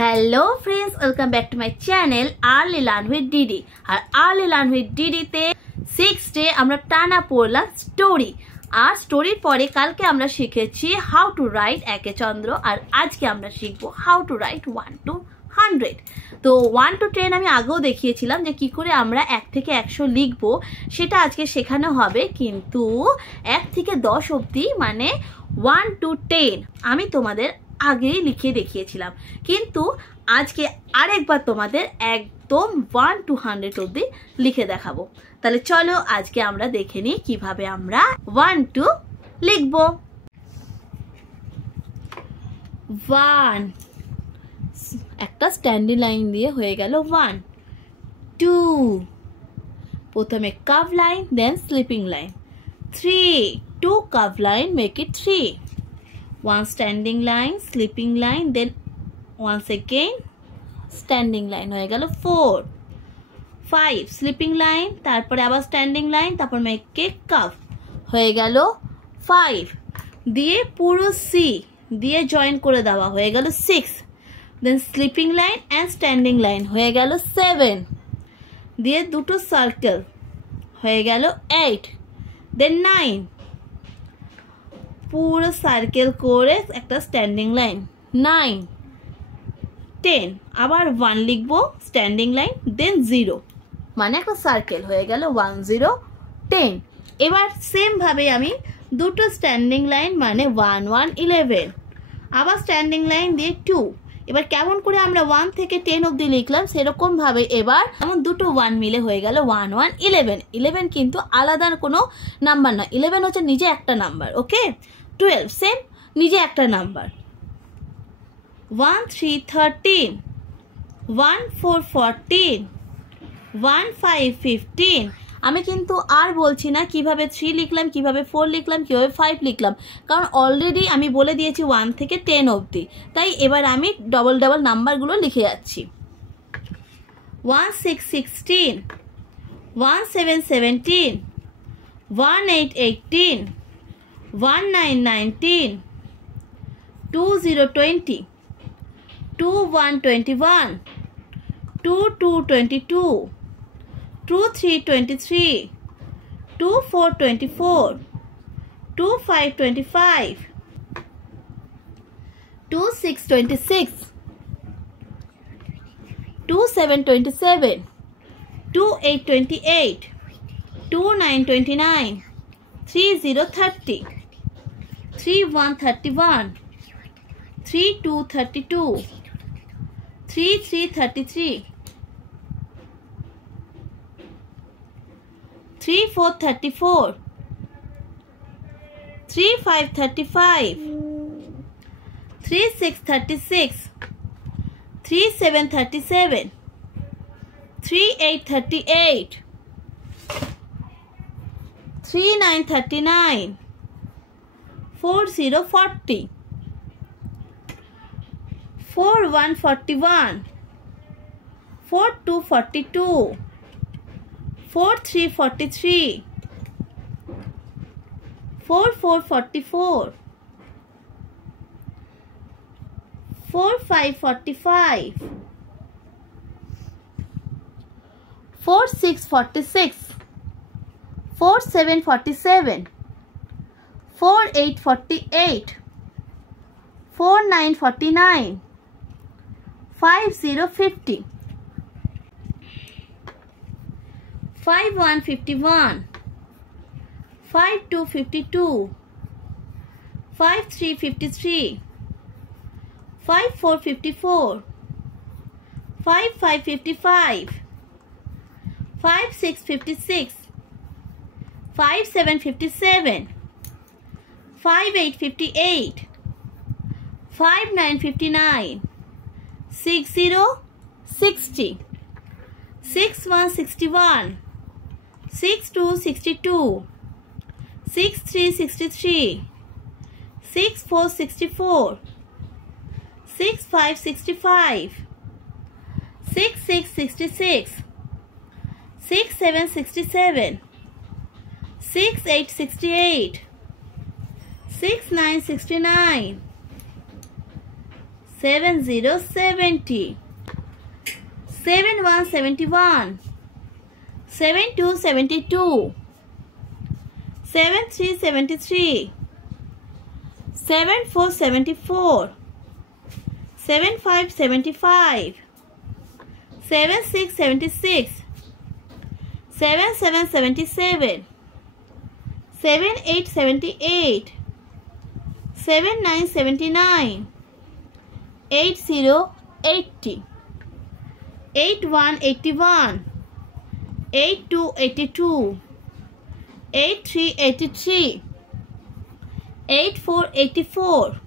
Hello friends, welcome back to my channel early learn with DD. আর আর্লি learn উইথ ডিডিতে 6 ডে আমরা টানা পড়লাম স্টোরি। আর স্টোরির পরে কালকে আমরা শিখেছি হাউ টু রাইট একে চন্দ্র, আর আজকে আমরা শিখবো হাউ টু রাইট 1 to 100। তো 1 to 10 আমি আগেও দেখিয়েছিলাম যে কি করে আমরা 1 থেকে 100 লিখবো, সেটা আজকে শেখানো হবে। কিন্তু 1 থেকে 10 অবধি মানে 1 to 10 আমি তোমাদের আগেই লিখে দেখিয়েছিলাম, কিন্তু আজকে আরেকবার তোমাদের একদম 1 to 100 অবধি লিখে দেখাবো। তাহলে চলো আজকে আমরা দেখে নিই কিভাবে আমরা 1 to লিখবো। 1 একটা স্ট্যান্ডিং লাইন দিয়ে হয়ে গেল 1। 2 প্রথমে curve line, then sleeping line. 3 2 curve line, make it 3। 1 standing line, sleeping line, then once again standing line হয়ে গেল 4। 5 sleeping line, তারপরে আবার standing line, তারপর make a curve হয়ে গেল 5। দিয়ে পুরো C দিয়ে জয়েন করে দেওয়া হয়ে গেল 6। then sleeping line and standing line হয়ে গেল 7। দিয়ে দুটো সার্কেল হয়ে গেল 8। then 9 পুরো সার্কেল করে একটা স্ট্যান্ডিং লাইন 9। 10 আবার 1 লিখবো স্ট্যান্ডিং লাইন, দেন 0 মানে একটা সার্কেল হয়ে গেল 1 0 10। এবার সেম ভাবে আমি দুটো স্ট্যান্ডিং লাইন মানে 1 1 11, আবার স্ট্যান্ডিং লাইন দিয়ে 2। এবার কেমন করে আমরা 1 থেকে 10 অবধি লিখলাম সেরকম ভাবে এবার এমন দুটো 1 মিলে হয়ে গেল 1 1 11। 11 কিন্তু আলাদা কোনো নাম্বার না, 11 হচ্ছে নিজে একটা নাম্বার। ওকে, 12 সেম নিজে একটা নাম্বার। 1 3 13, 1 4 14, 1 5 15। আমি কিন্তু আর বলছি না কিভাবে 3 লিখলাম, কিভাবে 4 লিখলাম, কিভাবে 5 লিখলাম, কারণ অলরেডি আমি বলে দিয়েছি 1 থেকে 10 অবধি। তাই এবার আমি ডবল ডবল নাম্বারগুলো লিখে যাচ্ছি। 1 6 16, 1 7 17, 1 8 18, 1 9 19, 2 0 20, 2 1 21, 2 2 22, 2 3 23, 2 4 24, 2 5 25, 2 6 26, 2 7 27, 2 8 28, 2 9 29, 3 0 30, 3 1 31, 3 2 32, 3 3 33, 3 4 34, 3 5 35, 3 6 36, 3 7 37, 3 8 38, 3 9 39, 4 0 40, 4 1 41, 4 2 42, 4 3 43, 4 4 44, 4 5 45, 4 6 46, 4 7 47, 4 8 48, 4 9 49, 5 0 50, 5 1 51, 5 2 52, 5 3 53, 5 4 54, 5 5 55, 5 6 56, 5 7 57, 5 8 58, 5 9 59, 6 0 60, 6 1 61, 6 2 62, 6 3 63, 6 4 64, 6 5 65, 6 6 66, 6 7 67, 6 8 68, 6 9 69, 70 70, 71 71, 72 72, 73 73, 74 74, 75 75, 76 76, 77 77, 78 78, 79 79, 80 80, 81 81, 82 82, 83 83, 84 84,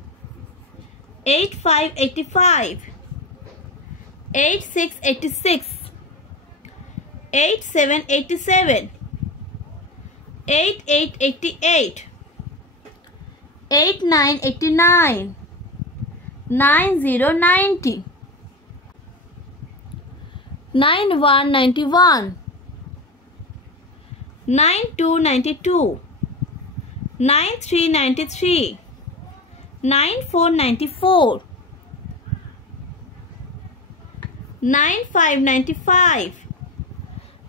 85 85, 86 86, 87 87, 88 88, 89 89, 90 90, 91 91, 92 92, 93 93, 94 94, 95 95,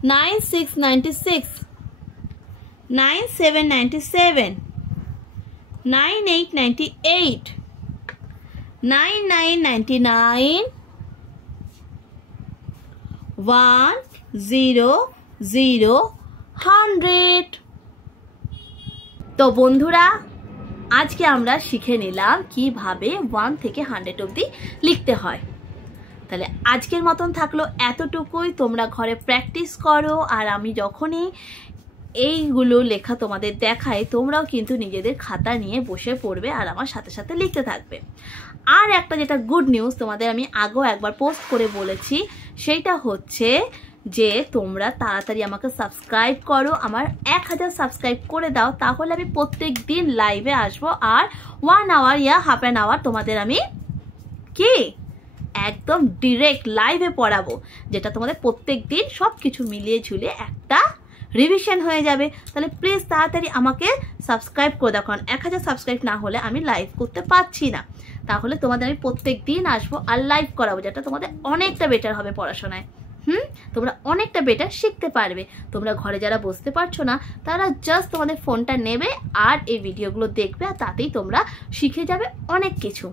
96 96, 97 97, 98 98, 99 99, 1 0 0 100। তো বন্ধুরা, আজকে আমরা শিখে নিলাম কিভাবে 1 থেকে 100 অবধি লিখতে হয়। তাহলে আজকের মতন থাকলো এতটুকুই। তোমরা ঘরে প্র্যাকটিস করো, আর আমি যখনই এইগুলো লেখা তোমাদের দেখাই তোমরাও কিন্তু নিজেদের খাতা নিয়ে বসে পড়বে আর আমার সাথে সাথে লিখতে থাকবে। আর একটা যেটা গুড নিউজ তোমাদের আমি আগেও একবার পোস্ট করে বলেছি, সেইটা হচ্ছে যে তোমরা তাড়াতাড়ি আমাকে সাবস্ক্রাইব করো। আমার 1000 সাবস্ক্রাইব করে দাও, তাহলে আমি প্রত্যেক দিন লাইভে আসবো আর 1 আওয়ার ইয়া হাফ অ্যান আওয়ার তোমাদের আমি কি একদম ডিরেক্ট লাইভে পড়াবো, যেটা তোমাদের প্রত্যেক দিন সব কিছু মিলিয়ে ঝুলিয়ে একটা রিভিশন হয়ে যাবে। তাহলে প্লিজ তাড়াতাড়ি আমাকে সাবস্ক্রাইব করে দাও, কারণ 1000 সাবস্ক্রাইব না হলে আমি লাইভ করতে পারছি না। তাহলে তোমাদের আমি প্রত্যেক দিন আসবো আর লাইভ করাবো, যেটা তোমাদের অনেকটা বেটার হবে পড়াশোনায়। তোমরা অনেকটা বেটার শিখতে পারবে। তোমরা ঘরে যারা বসতে পারছো না তারা জাস্ট তোমাদের ফোনটা নেবে আর এই ভিডিওগুলো দেখবে, আর তাতেই তোমরা শিখে যাবে অনেক কিছু।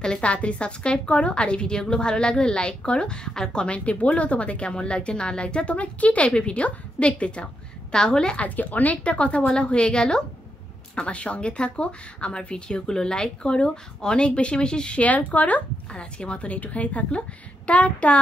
তাহলে তাড়াতাড়ি সাবস্ক্রাইব করো, আর এই ভিডিওগুলো ভালো লাগলে লাইক করো, আর কমেন্টে বলো তোমাদের কেমন লাগছে না লাগছে, তোমরা কি টাইপের ভিডিও দেখতে চাও। তাহলে আজকে অনেকটা কথা বলা হয়ে গেল। আমার সঙ্গে থাকো, আমার ভিডিওগুলো লাইক করো, অনেক বেশি বেশি শেয়ার করো, আর আজকের মতন একটুখানি থাকলো। টাটা।